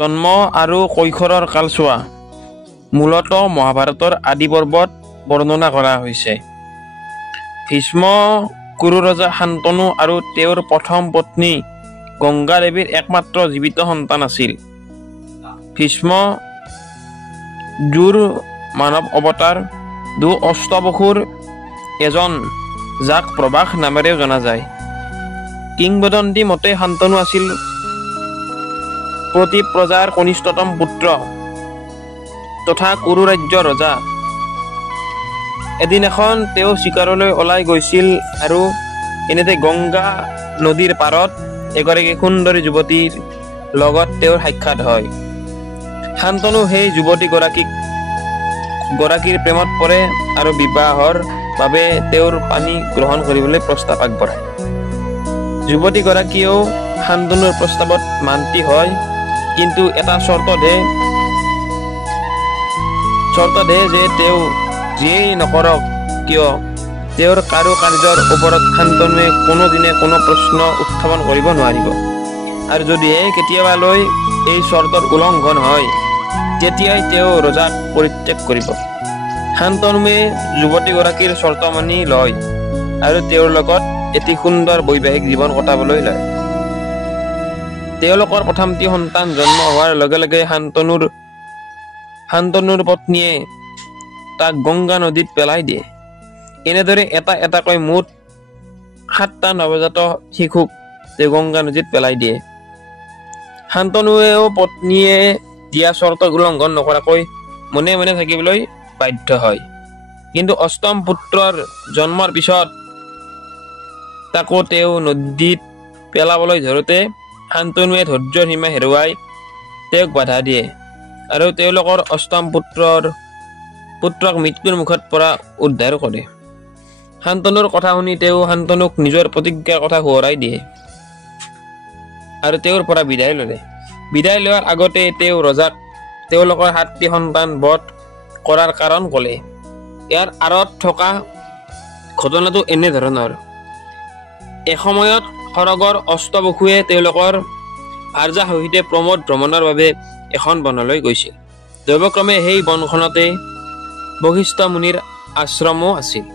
জন্ম আৰু কৈশোৰৰ কালছোৱা মূলতঃ মহাভাৰতৰ আদি পৰ্বত বৰ্ণনা কৰা হৈছে। ভীষ্ম কুৰু ৰজা শান্তনু আৰু তেওঁৰ প্ৰথম পত্নী গংগা দেৱীৰ একমাত্ৰ জীৱিত সন্তান আছিল। ভীষ্ম জুৰ মানৱ অৱতাৰ অষ্টবসুৰ এজন, যাক প্ৰভাস নামেৰেও জনা যায়। কিংবদন্তি মতে শান্তনু আছিল প্ৰতি প্ৰজাৰ কনিষ্ঠতম পুত্ৰ তথা কুৰু ৰাজ্যৰ ৰজা। এদিন এখন তেওঁ চিকাৰলৈ ওলাই গৈছিল আৰু এনেতে গংগা নদীৰ পাৰত এগৰাকী সুন্দৰী যুৱতীৰ লগত তেওঁৰ সাক্ষাৎ হয়। শান্তনু সেই যুৱতীগৰাকীৰ প্ৰেমত পৰে আৰু বিবাহৰ বাবে তেওঁৰ পানী গ্ৰহণ কৰিবলৈ প্ৰস্তাৱ আগবঢ়ায়। যুৱতীগৰাকীয়েও শান্তনুৰ প্ৰস্তাৱত মান্তি হয়, কিন্তু এটা চৰ্ত দিয়ে যে তেওঁ যিয়েই নকৰক কিয় তেওঁৰ কাৰুকাৰ্যৰ ওপৰত শান্তনুৱে কোনোদিনে কোনো প্ৰশ্ন উত্থাপন কৰিব নোৱাৰিব, আৰু যদিহে কেতিয়াবালৈ এই চৰ্তৰ উলংঘন হয় তেতিয়াই তেওঁ ৰজাক পৰিত্যাগ কৰিব। শান্তনুৱে যুৱতীগৰাকীৰ চৰ্ত মানি লয় আৰু তেওঁৰ লগত এটি সুন্দৰ বৈবাহিক জীৱন কটাবলৈ লয়। তেওঁলোকৰ প্ৰথমটি সন্তান জন্ম হোৱাৰ লগে লগে শান্তনুৰ পত্নীয়ে তাক গংগা নদীত পেলাই দিয়ে। এনেদৰে এটা এটাকৈ মুঠ 7টা নৱজাত শিশুক তেওঁ গংগা নদীত পেলাই দিয়ে। শান্তনুৱেও পত্নীয়ে দিয়া চৰ্ত উলংঘন নকৰাকৈ মনে মনে থাকিবলৈ বাধ্য হয়। কিন্তু অষ্টম পুত্ৰৰ জন্মৰ পিছত তাকো তেওঁ নদীত পেলাবলৈ ধৰোঁতে শান্তনুৱে ধৈৰ্যৰ সীমা হেৰুৱাই তেওঁক বাধা দিয়ে আৰু তেওঁলোকৰ অষ্টম পুত্ৰক মৃত্যুৰ মুখত পৰা উদ্ধাৰ কৰে। শান্তনুৰ কথা শুনি তেওঁ শান্তনুক নিজৰ প্ৰতিজ্ঞাৰ কথা সোঁৱৰাই দিয়ে আৰু তেওঁৰ পৰা বিদায় ল'লে। বিদায় লোৱাৰ আগতে তেওঁ ৰজাক তেওঁলোকৰ 7টি সন্তান বধ কৰাৰ কাৰণ ক'লে। ইয়াৰ আঁৰত থকা ঘটনাটো এনেধৰণৰ: এসময়ত সৰগৰ অষ্টবসুৱে তেওঁলোকৰ ভাৰ্যাৰ সৈতে প্ৰমোদ ভ্ৰমণৰ বাবে এখন বনলৈ গৈছিল। দৈৱক্ৰমে সেই বনখনতে বশিষ্ঠ মুনিৰ আশ্ৰমো আছিল।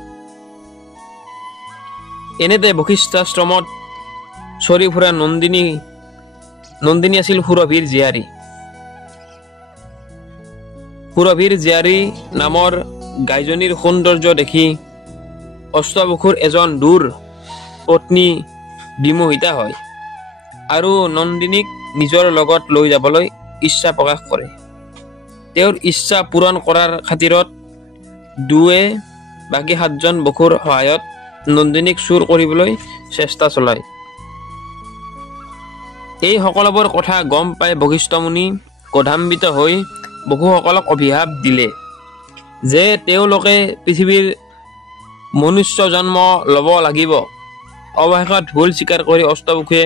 এনেতে বশিষ্ঠাশ্ৰমত চৰি ফুৰা নন্দিনী আছিল সুৰভীৰ জীয়াৰী। সুৰভীৰ জীয়াৰী নামৰ গাইজনীৰ সৌন্দৰ্য দেখি অষ্টবসুৰ এজন দূৰ পত্নী বিমোহিতা হয় আৰু নন্দিনীক নিজৰ লগত লৈ যাবলৈ ইচ্ছা প্ৰকাশ কৰে। তেওঁৰ ইচ্ছা পূৰণ কৰাৰ খাতিৰত দুৱে বাকী 7জন বসুৰ সহায়ত নন্দিনীক চুৰ কৰিবলৈ চেষ্টা চলায়। এই সকলোবোৰ কথা গম পাই বশিষ্ঠ মুনি ক্ৰোধান্বিত হৈ বসুসকলক অভিশাপ দিলে যে তেওঁলোকে পৃথিৱীৰ মনুষ্য জন্ম ল'ব লাগিব। অৱশেষত ভুল স্বীকাৰ কৰি অষ্টবসুৱে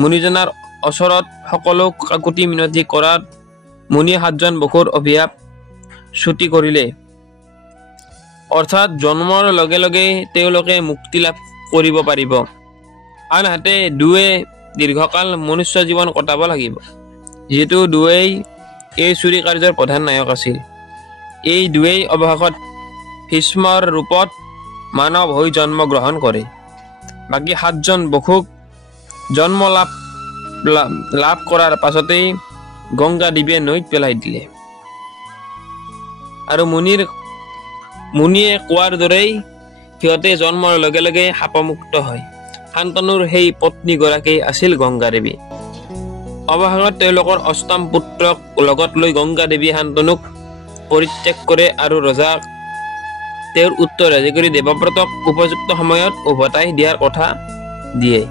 মুনিজনাৰ ওচৰত সকলো কাকুতি মিনতি কৰাত মুনিয়ে 7জন বসুৰ অভিশাপ ছুটি কৰিলে, অৰ্থাৎ জন্মৰ লগে লগে তেওঁলোকে মুক্তি লাভ কৰিব পাৰিব। আনহাতে দুৱে দীৰ্ঘকাল মনুষ্য জীৱন কটাব লাগিব, যিহেতু দুৱেই এই চুৰি কাৰ্যৰ প্ৰধান নায়ক আছিল। এই দুৱেই অৱশেষত ভীষ্মৰ ৰূপত মানৱ হৈ জন্ম গ্ৰহণ কৰে। বাকী 7জন বসুক জন্ম লাভ কৰাৰ পাছতেই গংগা দেৱীয়ে নৈত পেলাই দিলে আৰু মুনিয়ে কোৱাৰ দৰেই সিহঁতে জন্মৰ লগে লগে শাপমুক্ত হয়। শান্তনুৰ সেই পত্নীগৰাকী আছিল গংগা দেৱী। অৱশেষত তেওঁলোকৰ অষ্টম পুত্ৰক লগত লৈ গংগা দেৱীয়ে শান্তনুক পৰিত্যাগ কৰে আৰু ৰজাক তেওঁৰ উত্তৰাধিকাৰী দেৱব্ৰতক উপযুক্ত সময়ত উভতাই দিয়াৰ কথা দিয়ে।